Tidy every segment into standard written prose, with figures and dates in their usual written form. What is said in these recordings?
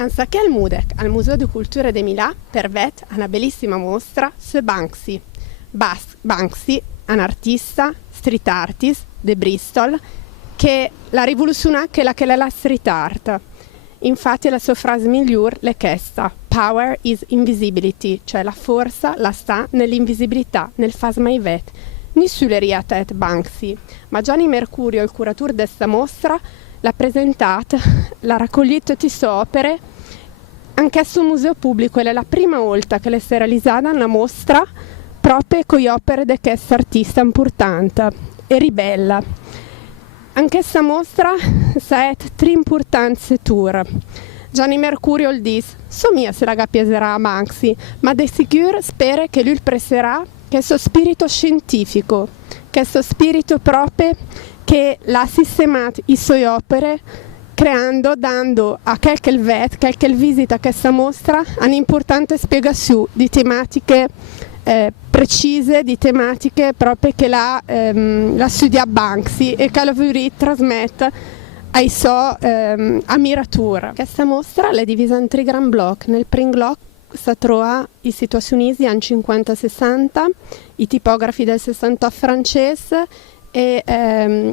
Anziché al MUDEC, al Museo di Cultura di Milà, pervet una bellissima mostra su Banksy. Banksy, un artista, street artist di Bristol, che la rivoluziona che è la street art. Infatti la sua frase migliore è questa: Power is invisibility, cioè la forza la sta nell'invisibilità, nel fasmaivet. Nessuno è tet Banksy, ma Gianni Mercurio, il curatore di questa mostra, l'ha presentata, l'ha raccoglito tutte le sue opere anche sul museo pubblico. È la prima volta che si è realizzata una mostra proprio con le opere di questo artista importante e ribella. Anche questa mostra è tre importanti settori. Gianni Mercurio il dice: somia se la capiaserà a Banksy, ma di sicuro spera che lui preserà questo spirito scientifico, questo spirito proprio che l'ha sistemato le sue opere, creando, dando a qualche visita a questa mostra un'importante spiegazione di tematiche precise, di tematiche proprio che la studia Banksy e che la vuole trasmettere ai suoi ammiratori. Questa mostra è divisa in tre grandi blocchi. Nel primo blocco si trova i situazionisi anni 50-60, i tipografi del 68 francese e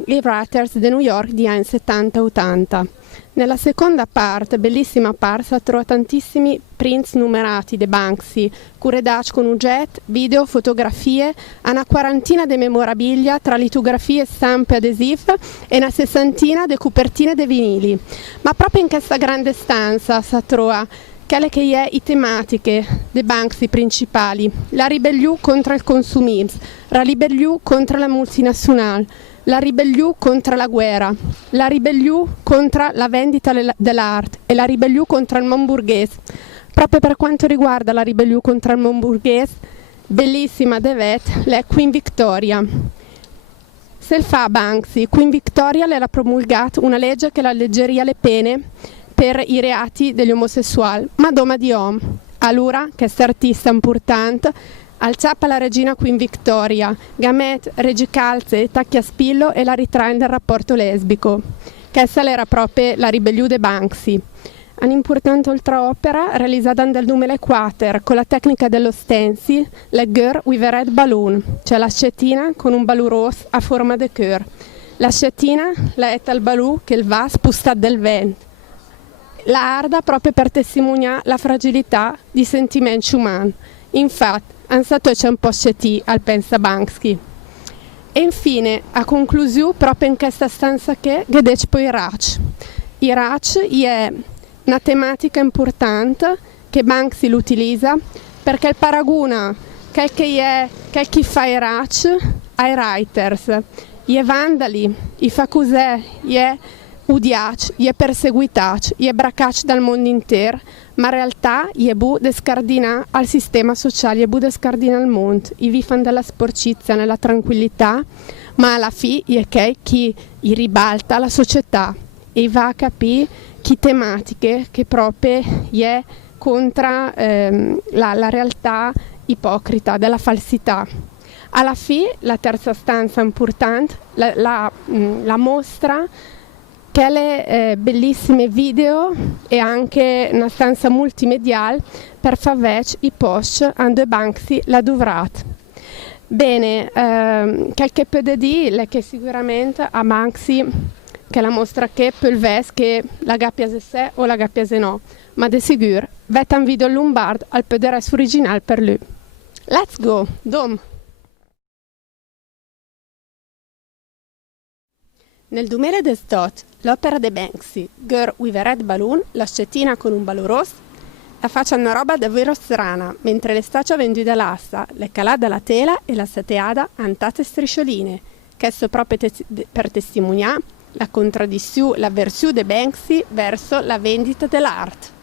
i writers di New York di anni 70-80. Nella seconda parte, bellissima parte, si trova tantissimi prints numerati di Banksy, curedati con oggetti, video, fotografie, una quarantina di memorabilia tra litografie, stampe, adesive e una sessantina di copertine di vinili. Ma proprio in questa grande stanza si trova quelle che è le tematiche di Banksy principali: la ribellione contro il consumismo, la ribellione contro la multinazionale, la ribellione contro la guerra, la ribellione contro la vendita dell'arte e la ribellione contro il mondo borghese. Proprio per quanto riguarda la ribellione contro il mondo borghese, bellissima devet, è Queen Victoria. Se fa Banksy, Queen Victoria le ha promulgato una legge che alleggeria le pene per i reati degli omosessuali, ma doma di om. Allora, questa artista importante, alzapa la regina Queen Victoria, gamet, regicalze, tacchi a spillo e la ritrae nel rapporto lesbico. Questa era proprio la ribellione di Banksy. Un'importante oltreopera realizzata nel 2004 con la tecnica dello stencil, la Girl with a Red Balloon, cioè la scettina con un balloon rosso a forma di cœur. La scettina la è il balloon che va spustata del vento. La arda proprio per testimoniare la fragilità di sentimenti umani. Infatti, ansato c'è un po' scetì al pensa Banksy. E infine, a conclusione, proprio in questa stanza che vedete poi i rac. I rac è una tematica importante che Banksy l'utilizza perché il paragona chi fa i rac ai writers, i vandali, i fa cos'è, udiac, è perseguitac, è bracac dal mondo intero, ma in realtà è bu de scardina al sistema sociale, è bu de scardina al mondo, i vifan della sporcizia, nella tranquillità, ma alla fine è chi ribalta la società e va a capire che tematiche che proprio è contro la realtà ipocrita della falsità. Alla fine, la terza stanza importante, la mostra quelle bellissime video e anche una stanza multimediale per far vedere i post quando Banksy l'ha dovrat. Bene, qualche po' di dire è che sicuramente a Banksy che la mostra che può il ves che la gappiase se o la gappiase no, ma di sicuro vetta un video lombard al pederes originale per lui. Let's go, dom! Nel 2018 l'opera di Banksy, Girl with a Red Balloon, la scettina con un ballo rosso, la faccia una roba davvero strana, mentre le staccia vendute all'asta, le calà dalla tela e la sateada antate striscioline, che so proprio per testimoniare la contraddizione, l'avversione di Banksy verso la vendita dell'arte.